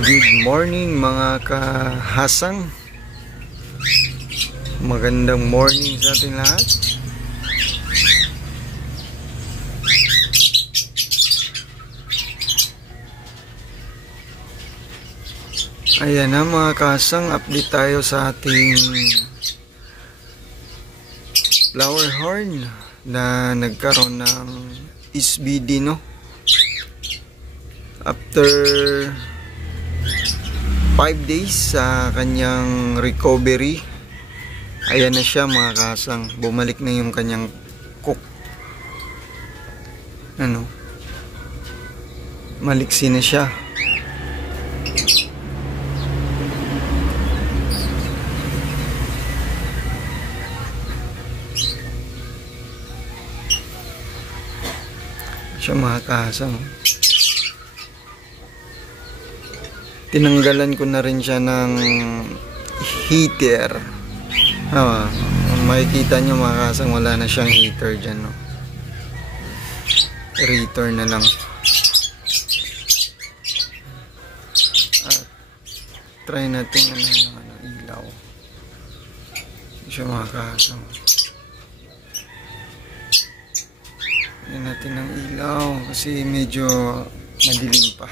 Good morning mga kahasang. Magandang morning sa ating lahat. Ayan na mga kahasang, update tayo sa ating flower horn na nagkaroon ng SBD, no? After 5 days sa kanyang recovery, ayan na siya mga kasang, bumalik na yung kanyang cook. Maliksi na siya. Siya mga kasang, tinanggalan ko na rin siya ng heater. Makikita nyo mga kasang, wala na siyang heater dyan, no? Return na lang. At try natin ilaw. Siya mga kasang, yan natin ng ilaw kasi medyo madilim pa.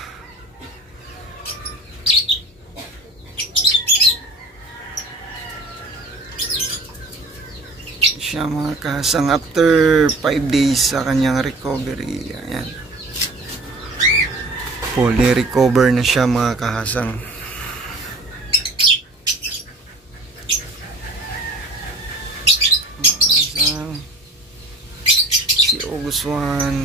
Siya mga kasang, after 5 days sa kanyang recovery, ayan, fully recover na siya mga kahasang. Si August 1,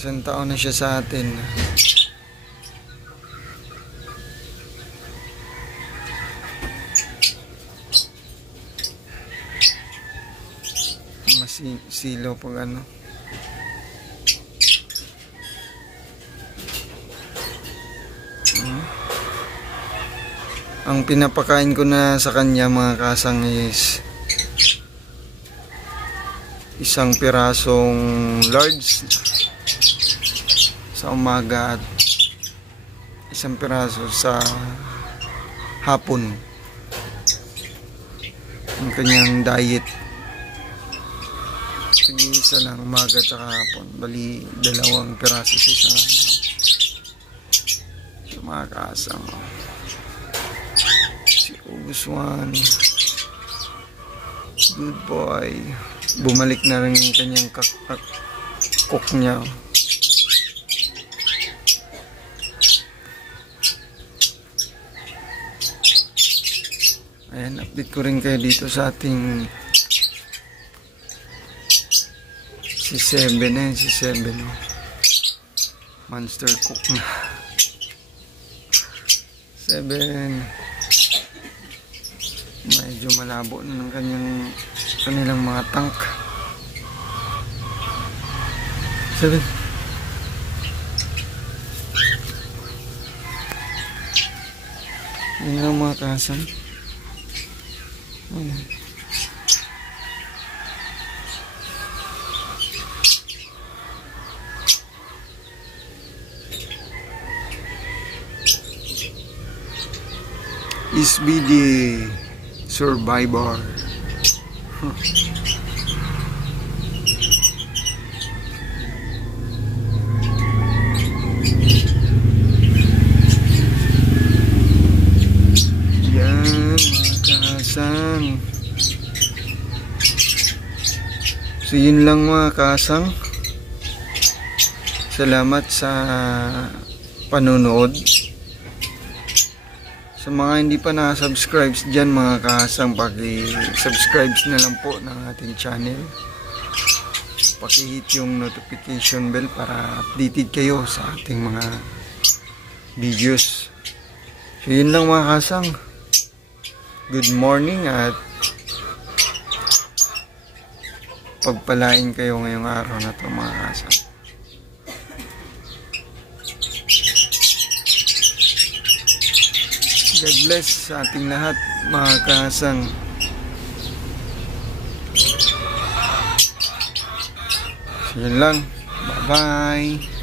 isang taon na siya sa atin. Silo pag ang pinapakain ko na sa kanya mga kasang is isang pirasong large sa umaga at isang piraso sa hapon. Ang kanyang diet, sige, isa lang umaga at hapon, bali 2 piraso sa isang araw. So mga kasang, si August 1, good boy, bumalik na rin yung kanyang cook niya. Ayan, update ko rin kayo dito sa ating si 7 na yun, si 7 monster cook na 7. Medyo malabo na ng kanilang mga tank. 7. Yun lang mga kasan. SBD Survivor. Yan mga kasang. So yun lang mga kasang. Salamat sa panonood. Sa mga hindi pa na-subscribe dyan mga kahasang, paki-subscribe na lang po ng ating channel. Paki-hit yung notification bell para updated kayo sa ating mga videos. So yun lang mga kahasang. Good morning at pagpalain kayo ngayong araw na to mga kahasang. God bless sa ating lahat mga kahasang. So, yun lang. Bye-bye.